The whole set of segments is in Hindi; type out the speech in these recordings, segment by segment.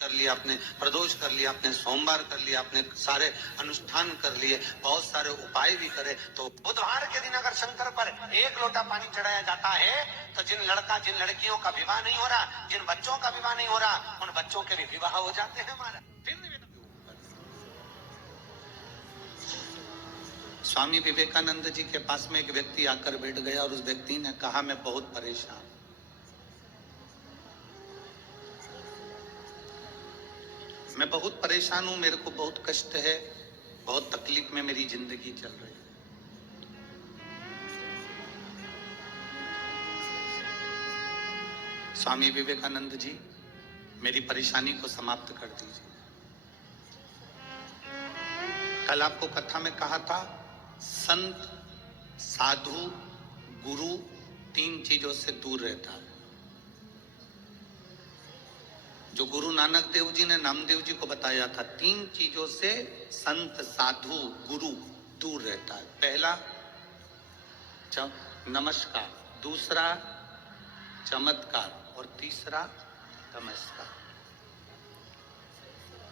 कर लिया, आपने प्रदोष कर लिया, आपने सोमवार कर लिया, आपने सारे अनुष्ठान कर लिए, बहुत सारे उपाय भी करे, तो बुधवार के दिन अगर शंकर पर एक लोटा पानी चढ़ाया जाता है तो जिन लड़कियों का विवाह नहीं हो रहा, जिन बच्चों का विवाह नहीं हो रहा, उन बच्चों के भी विवाह हो जाते हैं। हमारा स्वामी विवेकानंद जी के पास में एक व्यक्ति आकर बैठ गया और उस व्यक्ति ने कहा, मैं बहुत परेशान, मैं बहुत परेशान हूं, मेरे को बहुत कष्ट है, बहुत तकलीफ में मेरी जिंदगी चल रही है। स्वामी विवेकानंद जी, मेरी परेशानी को समाप्त कर दीजिए। कल आपको कथा में कहा था, संत, साधु, गुरु 3 चीजों से दूर रहता है। जो गुरु नानक देव जी ने नामदेव जी को बताया था, 3 चीजों से संत, साधु, गुरु दूर रहता है। पहला नमस्कार, दूसरा चमत्कार और तीसरा नमस्कार।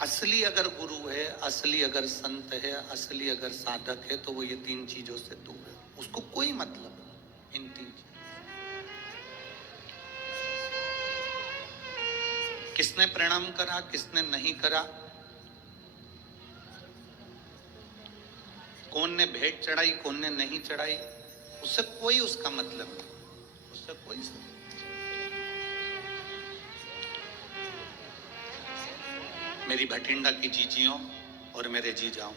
असली अगर गुरु है, असली अगर संत है, असली अगर साधक है, तो वो ये 3 चीजों से दूर है। उसको कोई मतलब नहीं इन 3 चीजों। किसने प्रणाम करा, किसने नहीं करा, कौन ने भेंट चढ़ाई, कौन ने नहीं चढ़ाई, उससे कोई उसका मतलब नहीं, उससे कोई समझ। मेरी भटिंडा की जीजियों और मेरे जीजाओं,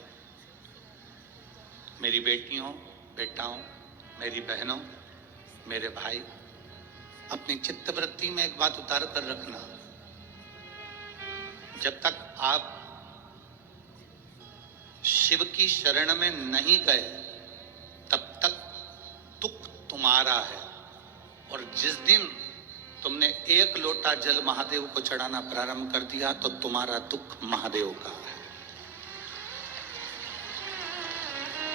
मेरी बेटियों, बेटाओं, मेरी बहनों, मेरे भाई, अपनी चित्तवृत्ति में एक बात उतार कर रखना, जब तक आप शिव की शरण में नहीं गए तब तक दुख तुम्हारा है, और जिस दिन तुमने 1 लोटा जल महादेव को चढ़ाना प्रारंभ कर दिया तो तुम्हारा दुख महादेव का है।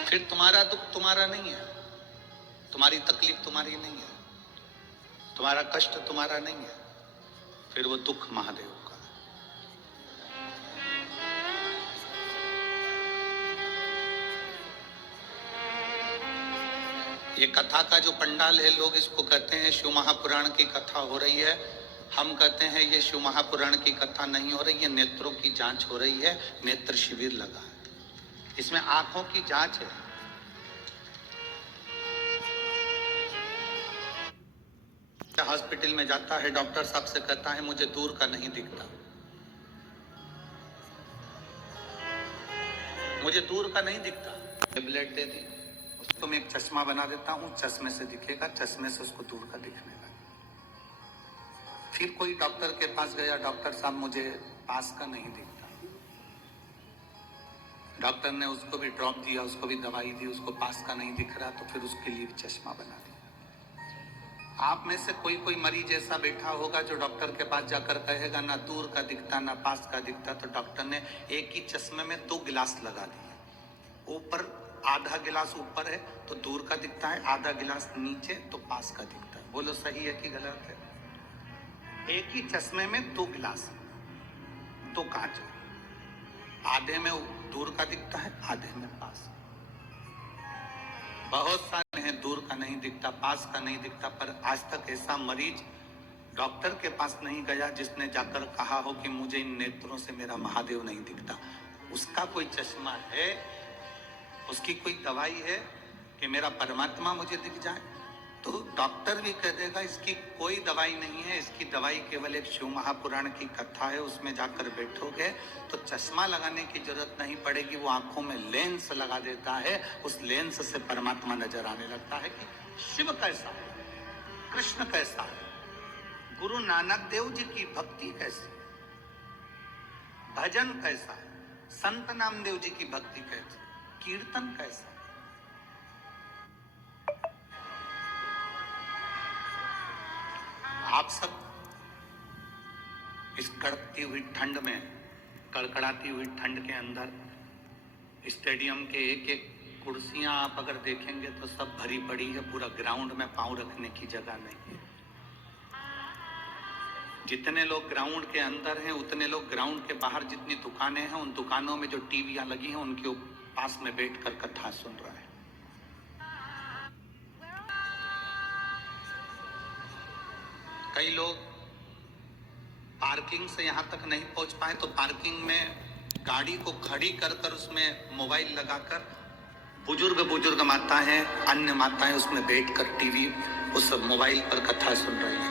फिर तुम्हारा दुख तुम्हारा नहीं है, तुम्हारी तकलीफ तुम्हारी नहीं है, तुम्हारा कष्ट तुम्हारा नहीं है, फिर वो दुख महादेव का है। ये कथा का जो पंडाल है, लोग इसको कहते हैं शिव महापुराण की कथा हो रही है। हम कहते हैं ये शिव महापुराण की कथा नहीं हो रही है, नेत्रों की जांच हो रही है, नेत्र शिविर लगा है, इसमें आंखों की जांच है। हॉस्पिटल में जाता है, डॉक्टर साहब से कहता है मुझे दूर का नहीं दिखता, मुझे दूर का नहीं दिखता, टेबलेट दे दी, उसको मैं एक चश्मा बना देता हूं, चश्मे से दिखेगा, चश्मे से उसको दूर का दिखने लगा। फिर कोई डॉक्टर के पास गया, डॉक्टर साहब मुझे पास का नहीं दिखता, डॉक्टर ने उसको भी ड्रॉप दिया, उसको भी दवाई दी, उसको पास का नहीं दिख रहा, तो फिर उसके लिए भी चश्मा बना दिया। आप में से कोई कोई मरीज ऐसा बैठा होगा जो डॉक्टर के पास जाकर कहेगा ना दूर का दिखता ना पास का दिखता, तो डॉक्टर ने एक ही चश्मे में 2 गिलास लगा दिए, ऊपर आधा गिलास ऊपर है तो दूर का दिखता है, आधा गिलास नीचे तो पास का दिखता है। बोलो सही है कि गलत है? एक ही चश्मे में 2 गिलास, 2 कांच, आधे में दूर का दिखता है, आधे में पास। बहुत सारे हैं दूर का नहीं दिखता, पास का नहीं दिखता, पर आज तक ऐसा मरीज डॉक्टर के पास नहीं गया जिसने जाकर कहा हो कि मुझे इन नेत्रों से मेरा महादेव नहीं दिखता। उसका कोई चश्मा है, उसकी कोई दवाई है कि मेरा परमात्मा मुझे दिख जाए, तो डॉक्टर भी कह देगा इसकी कोई दवाई नहीं है, इसकी दवाई केवल एक शिव महापुराण की कथा है, उसमें जाकर बैठोगे तो चश्मा लगाने की जरूरत नहीं पड़ेगी, वो आंखों में लेंस लगा देता है, उस लेंस से परमात्मा नजर आने लगता है कि शिव कैसा है, कृष्ण कैसा है, गुरु नानक देव जी की भक्ति कैसी, भजन कैसा है, संत नामदेव जी की भक्ति कैसी, कीर्तन कैसा। आप सब इस कड़कती हुई ठंड में, कड़कड़ाती हुई ठंड के अंदर स्टेडियम के एक एक कुर्सियां आप अगर देखेंगे तो सब भरी पड़ी है, पूरा ग्राउंड में पांव रखने की जगह नहीं है। जितने लोग ग्राउंड के अंदर हैं उतने लोग ग्राउंड के बाहर जितनी दुकानें हैं उन दुकानों में जो टीवियां लगी हैं उनके पास में बैठकर कथा सुन रहा है। कई लोग पार्किंग से यहां तक नहीं पहुंच पाए तो पार्किंग में गाड़ी को खड़ी कर कर उसमें मोबाइल लगाकर बुजुर्ग माताएं, अन्य माताएं उसमें बैठकर टीवी उस मोबाइल पर कथा सुन रही हैं।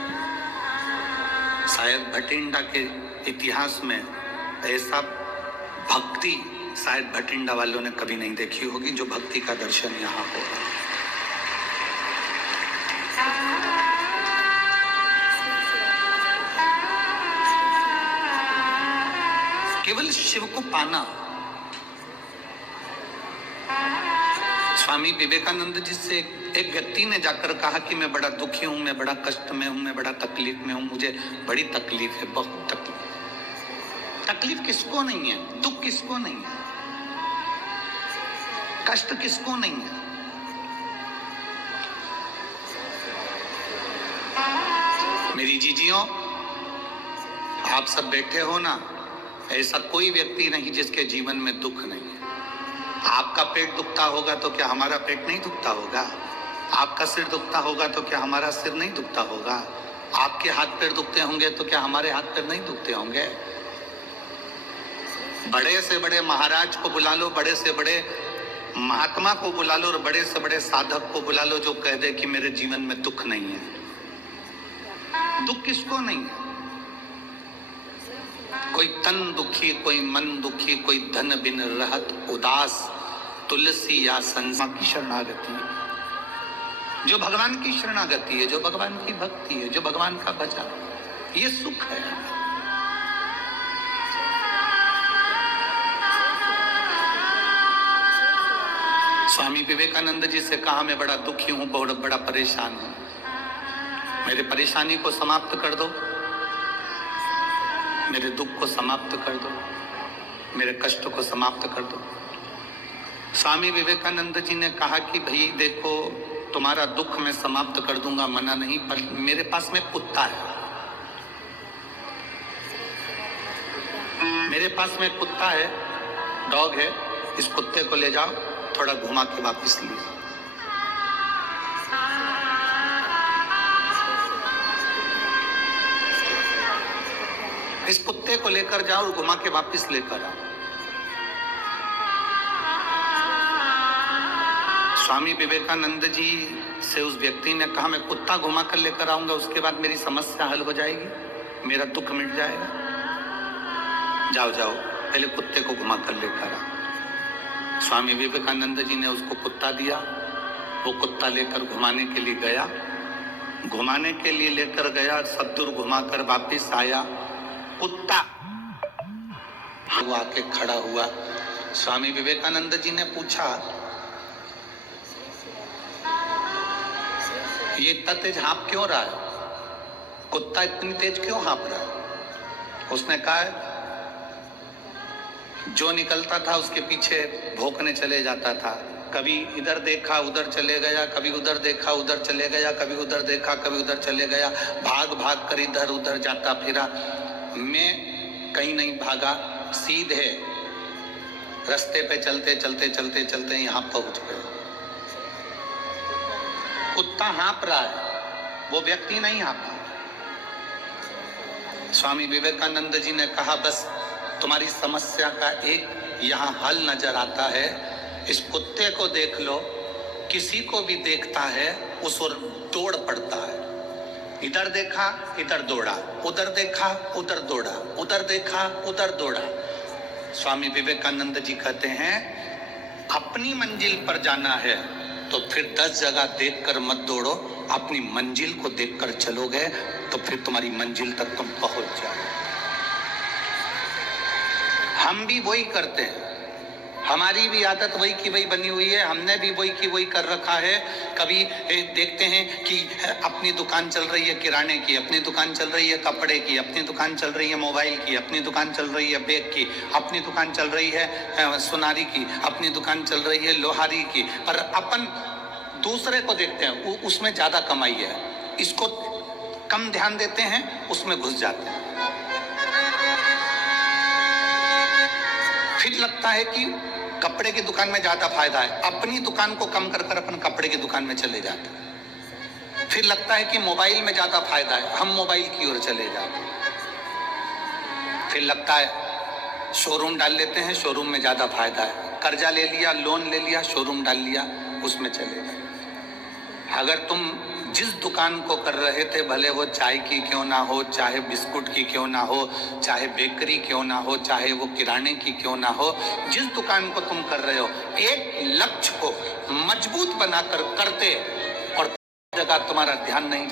शायद भटिंडा के इतिहास में ऐसा भक्ति शायद भटिंडा वालों ने कभी नहीं देखी होगी जो भक्ति का दर्शन यहाँ हो रहा है। केवल शिव को पाना। स्वामी विवेकानंद जी से एक व्यक्ति ने जाकर कहा कि मैं बड़ा दुखी हूं, मैं बड़ा कष्ट में हूं, मैं बड़ा तकलीफ में हूं, मुझे बड़ी तकलीफ है, बहुत तकलीफ। तकलीफ किसको नहीं है? दुख किसको नहीं है? कष्ट किसको नहीं है? मेरी जीजियों, आप सब बैठे हो ना, ऐसा कोई व्यक्ति नहीं जिसके जीवन में दुख नहीं है। आपका पेट दुखता होगा तो क्या हमारा पेट नहीं दुखता होगा? आपका सिर दुखता होगा तो क्या हमारा सिर नहीं दुखता होगा? आपके हाथ पैर दुखते होंगे तो क्या हमारे हाथ पैर नहीं दुखते होंगे? बड़े से बड़े महाराज को बुला लो, बड़े से बड़े महात्मा को बुला लो और बड़े से बड़े साधक को बुला लो जो कह दे कि मेरे जीवन में दुख नहीं है। दुख किसको नहीं है? कोई तन दुखी, कोई मन दुखी, कोई धन बिन रहत उदास, तुलसी या संसार की शरणागति है। जो भगवान की शरणागति है, जो भगवान की भक्ति है, जो भगवान का भजन, ये सुख है। स्वामी विवेकानंद जी से कहा मैं बड़ा दुखी हूं, बहुत बड़ा परेशान हूं, मेरे परेशानी को समाप्त कर दो, मेरे दुख को समाप्त कर दो, मेरे कष्ट को समाप्त कर दो। स्वामी विवेकानंद जी ने कहा कि भाई देखो, तुम्हारा दुख मैं समाप्त कर दूंगा, मना नहीं, पर मेरे पास में कुत्ता है, मेरे पास में कुत्ता है, डॉग है, इस कुत्ते को ले जाओ, थोड़ा घुमा के वापस ले आओ। इस कुत्ते को लेकर जाओ और घुमा के वापस लेकर आओ। स्वामी विवेकानंद जी से उस व्यक्ति ने कहा मैं कुत्ता घुमा कर लेकर आऊंगा, उसके बाद मेरी समस्या हल हो जाएगी, मेरा दुख मिट जाएगा। जाओ जाओ, पहले कुत्ते को घुमा कर लेकर आओ। स्वामी विवेकानंद जी ने उसको कुत्ता दिया, वो कुत्ता लेकर घुमाने के लिए गया, घुमाने के लिए लेकर गया, सब दूर घुमाकर वापिस आया, कुत्ता वो आके खड़ा हुआ। स्वामी विवेकानंद जी ने पूछा ये इतना तेज हाँप क्यों रहा है, कुत्ता इतनी तेज क्यों हाँप रहा है? उसने कहा जो निकलता था उसके पीछे भौंकने चले जाता था, कभी इधर देखा उधर चले गया, कभी उधर देखा उधर चले गया, कभी उधर देखा कभी उधर चले गया, भाग भाग कर इधर उधर जाता फिरा। मैं कहीं नहीं भागा, सीधे रास्ते पे चलते चलते चलते चलते यहाँ पहुंच गए। कुत्ता हाँप रहा है, वो व्यक्ति नहीं हाँपा। स्वामी विवेकानंद जी ने कहा बस तुम्हारी समस्या का एक यहाँ हल नजर आता है, इस कुत्ते को देख लो, किसी को भी देखता है उस ओर दौड़ पड़ता है, इधर देखा इधर दौड़ा, उधर देखा उधर दौड़ा, उधर देखा उधर दौड़ा। स्वामी विवेकानंद जी कहते हैं अपनी मंजिल पर जाना है तो फिर 10 जगह देखकर मत दौड़ो, अपनी मंजिल को देखकर चलोगे तो फिर तुम्हारी मंजिल तक तुम पहुंच जाओ। हम भी वही करते हैं, हमारी भी आदत वही की वही बनी हुई है, हमने भी वही की वही कर रखा है। कभी देखते हैं कि अपनी दुकान चल रही है किराने की, अपनी दुकान चल रही है कपड़े की, अपनी दुकान चल रही है मोबाइल की, अपनी दुकान चल रही है बैग की, अपनी दुकान चल रही है सुनारी की, अपनी दुकान चल रही है लोहारी की, पर अपन दूसरे को देखते हैं उसमें ज्यादा कमाई है, इसको कम ध्यान देते हैं उसमें घुस जाते हैं। फिर लगता है कि कपड़े की दुकान में ज्यादा फायदा है, अपनी दुकान को कम कर अपन कपड़े की दुकान में चले जाते हैं। फिर लगता है कि मोबाइल में ज्यादा फायदा है, हम मोबाइल की ओर चले जाते हैं। फिर लगता है शोरूम डाल लेते हैं, शोरूम में ज्यादा फायदा है, कर्जा ले लिया, लोन ले लिया, शोरूम डाल लिया, उसमें चले गए। अगर तुम जिस दुकान को कर रहे थे, भले वो चाय की क्यों ना हो, चाहे बिस्कुट की क्यों ना हो, चाहे बेकरी क्यों ना हो, चाहे वो किराने की क्यों ना हो, जिस दुकान को तुम कर रहे हो, एक लक्ष्य को मजबूत बनाकर करते और जगह तुम्हारा ध्यान नहीं जाता।